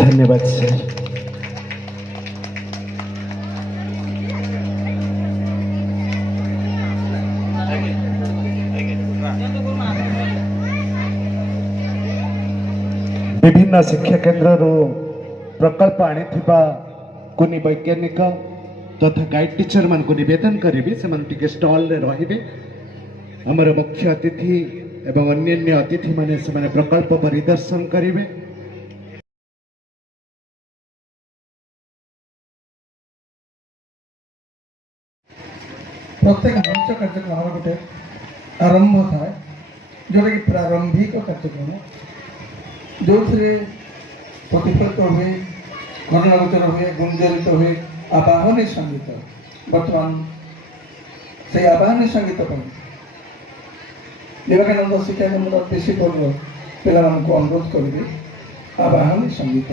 धन्यवाद सर। विभिन्न शिक्षा केन्द्र प्रकल्प आनी कुनी वैज्ञानिक तथा गाइड टीचर मान को निवेदन करी से स्टॉल रे आमर मुख्य अतिथि एवं अन्य अतिथि माने से प्रकल्प परिदर्शन करेंगे। प्रत्येक मंच कार्यक्रम गोटे आरंभ थाए जोटा कि प्रारंभिक कार्यक्रम जो प्रतिफलित हुए घटनागोचर हुए गुंजरित हुए आवाहनी संगीत बर्तमान से आवाहनी संगीत पर विवेकानंद शिक्षा केन्द्र बेसी बोर्ड पिला अनुरोध करेंगे आवाहनी संगीत।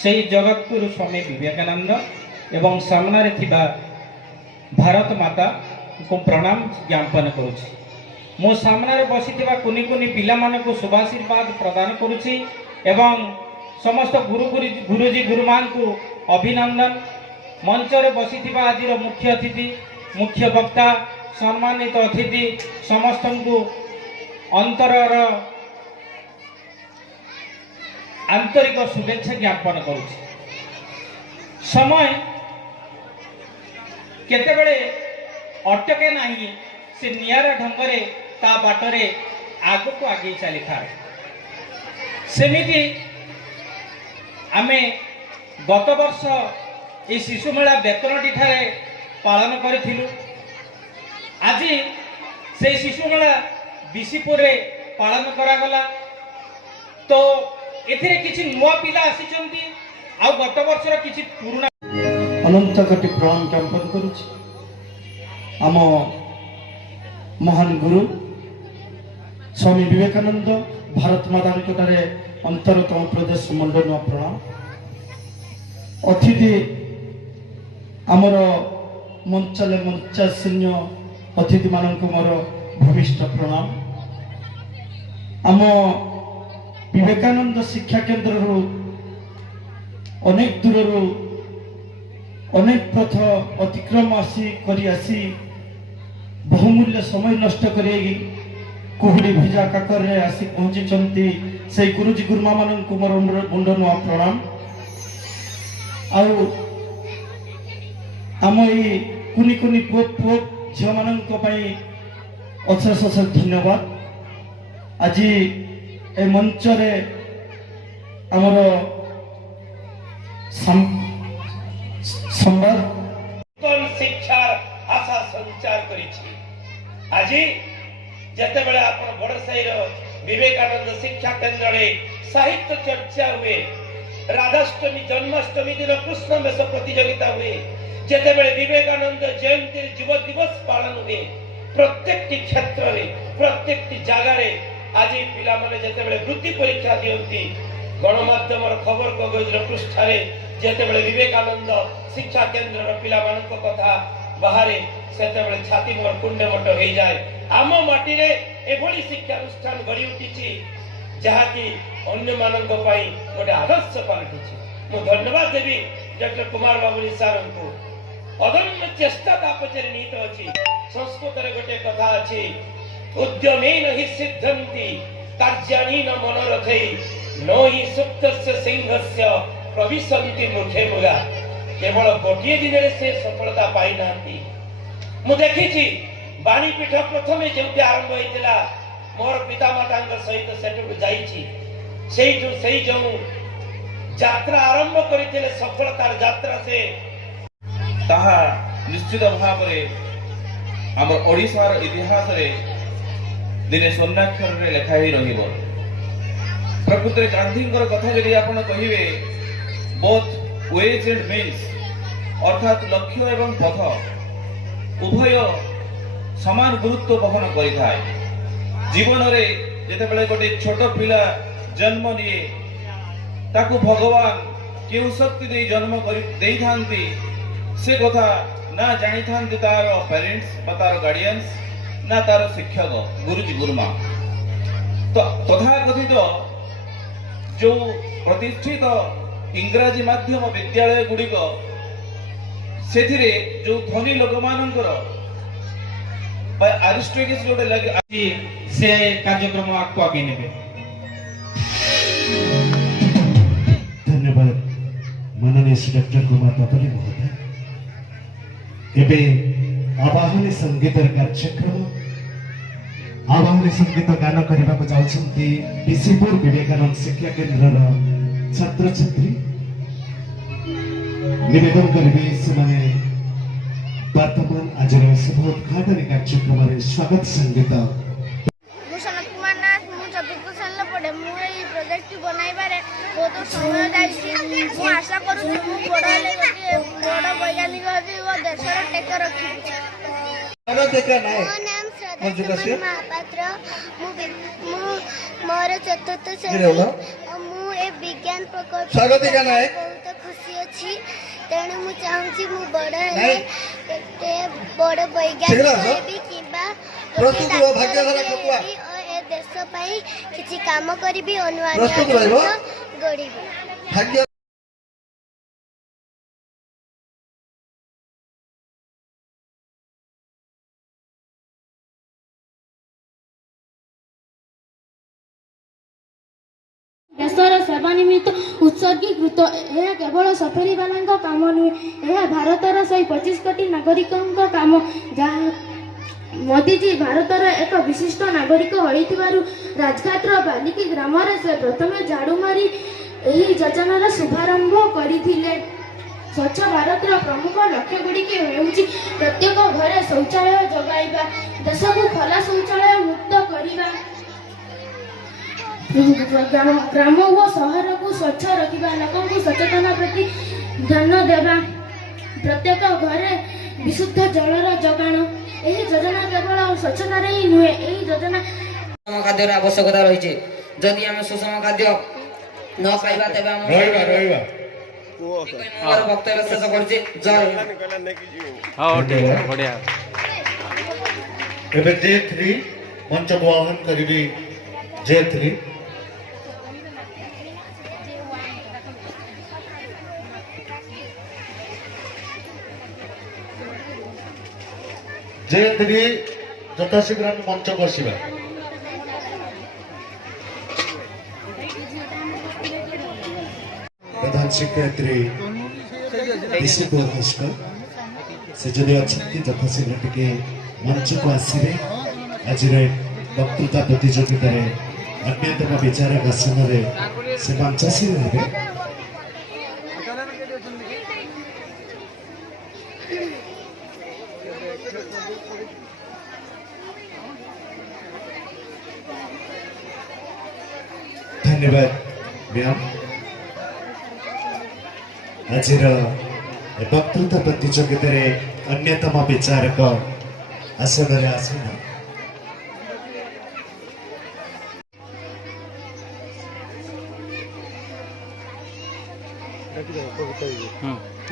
से जगतगुरु स्वामी विवेकानंद एवं सामने थिबा भारत माता को प्रणाम ज्ञापन करुछि। मो सामने बसी कुनी कुनी पिला माने को शुभाशीर्वाद प्रदान करुछि एवं समस्त गुरुजी गुरुमान को अभिनंदन। मंच रे बसी आज मुख्य अतिथि मुख्य वक्ता सम्मानित अतिथि समस्त को अंतरर आंतरिक शुभेच्छा ज्ञापन करुछि। समय केतेबेले अटके नहीं से नियारा ढंगरे ता बाटरे आग को आगे चली था। सेमिति आमे गत वर्ष ये शिशु मेला बेतनटी ठारे पालन करिथिलु। आज से शिशु मेला बिशीपुर रे पालन करागला। तो एथिरे किछि नुआ पिला आसीचंती आ गत वर्षर किछि पुराना अनंत कोटि प्रणाम ज्ञापन करुछि। आम महान गुरु स्वामी विवेकानंद भारत माता अंतरतम प्रदेश मंडल प्रणाम अतिथि आमर मंचले मंचासीन्य अतिथि मानक मोर भूमिष्ठ प्रणाम आम विवेकानंद शिक्षा केन्द्र अनेक दूर अनेक पथ अतिक्रम आसी बहुमूल्य समय नष्ट कर कुहुड़ी भिजा काकर आसी पहुंची से गुरुजी गुरुमा मान मोर मुंड नुआ प्रणाम आम ये कुनी कुनी पुओ झील मान अशेष अशेष धन्यवाद आज ए मंच रे आमर संवाद शिक्षार आशा संचार करिछि आज जते बेले आपण बड़साईर विवेकानंद शिक्षा केन्द्र रे साहित्य चर्चा हुए राधाष्टमी जन्माष्टमी दिन कृष्ण वेश प्रतियोगिता हुए जते बेले विवेकानंद जयंती युव दिवस पालन हुए प्रत्येक क्षेत्र रे प्रत्येक जगह रे आज पिला माने जते बेले वृत्ति परीक्षा दियंती गणमाध्यम खबर कागज पृष्ठ जते बेले विवेकानंद शिक्षा केन्द्र पिला मानक कथा बाहर सेते बेले छाती मोर कुंडे मट हो जाए आम माटी रे एभली शिक्षा अनुष्ठान गढ़ी उठी जहाँकि अन्य मानक पई गोटे आदर्श पालटिछि मु धन्यवाद देवी डॉक्टर कुमार बाबुली सार को अदम्य चेष्टा तापचरे निहित अछि संस्कृत रे गोटे कथा अछि उद्यमेन हि सिद्धन्ति कार्याणि न मनोरथै नो हि सुप्तस्य सिंहस्य प्रविशन्ति मुखे मुगा केवल गोटे दिन से सफलता पाई नांती मु देखिछि बाणीपीठ प्रथम जो आरंभ होता मोर पितामाता सहित सेठू जाइछि सेई जो यात्रा आरंभ करथिले सफलतार यात्रा से ताहा निश्चित भाव रे हमर ओडिसार इतिहास रे दिने स्वर्णाक्षर रे लेखा ही रहिबो प्रकृति गांधी कथा यदि आपण कहिबे बोथ वेज एंड मीन्स अर्थात लक्ष्य एवं पथ उभय समान गुरुत्व बहन करिथाय जीवन रे जेते बेले गोटे छोट पिला जन्म निये ताकू भगवान केउ शक्ति दे जन्म करि देई थांती से कथा ना जानी थांती तार पेरेंट्स बा तार गार्डियंस ना तार शिक्षक गुरुजी गुरुमा तो तथा कथित जो प्रतिष्ठित इंग्राजी माध्यम विद्यालय गुड़िक से जो धनी लोक मानकर आरिस्टोटेलिस गोटे लगे से कार्यक्रम आपको आगे नेबे धन्यवाद माननीय डॉक्टर कुमार बाबुली महोदय एबे आवाहनी संगीत कार्यक्रम आवाहनी संगीत गान करने को जाउछंती बिसीपुर विवेकानंद शिक्षा केन्द्र छात्र छात्री निवेदन करेंगे से वर्तमान आज शुभ उद्घाटन कार्यक्रम में स्वागत संगीत सनत कुमार नाथ मु चतुर्थ श्रेणी पढ़े मुझे प्रोजेक्ट बनवार बहुत समय जाइए मु आशा करूँ बड़ बड़ वैज्ञानिक देशर टेक रखी मो नाम श्रद्धा महापात्र मोर चतुर्थ श्रेणी मु विज्ञान प्रकल्प बहुत खुशी अच्छी तेणु मु चाहूँगी मु बड़ बड़ वैज्ञानिक देश किसी काम करी नुआ गढ़ी देशर सेवा निमित्त उत्सर्गीकृत यह केवल सफरी वाला काम नुहे यह भारतर 125 कोटी नागरिकों काम जहाँ मोदीजी भारतर एक विशिष्ट नागरिक होइथिबारु राजघाटर बालिकी ग्राम से प्रथम झाड़ू मारी यही योजनार शुभारंभ करथिले। स्वच्छ भारत प्रमुख लक्ष्य गुड़िक हेउछि प्रत्येक घरे शौचालय जगाइबा देश को खोला शौचालय मुक्त करवा ग्राम और सहर को स्वच्छ रखा लोकों को सचेतन प्रति ध्यान देवा प्रत्येक घरे विशुद्ध जलर जगाण यही योजना केवल स्वच्छतार ही नुहे यही योजना खाद्यर आवश्यकता रही जदि आम सुषम खाद्य ন পাইবা তেবে আমার ରହିବା ରହିବା আমার বক্তব্য শেষ করছি জয় ଏବେ J3 ମଞ୍ଚକୁ ଆହ୍ୱାନ କରିବି J3 J3 ଯଥାଶୀଘ୍ର ଆମେ ମଞ୍ଚକୁ ଆସିବା ପ୍ରଧାନ ଶିକ୍ଷୟତ୍ରୀ ऋषि पुरस्कार से जदि अच्छा यथाशीघ्र टिके मंच को आसवे आज वक्तृता प्रतियोगिता अन्यतम विचारक आसन से मंचासीन हे धन्यवाद मैम आज वक्तृता प्रतियोगिता अन्यतम विचारक आसन आसीन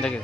देखिए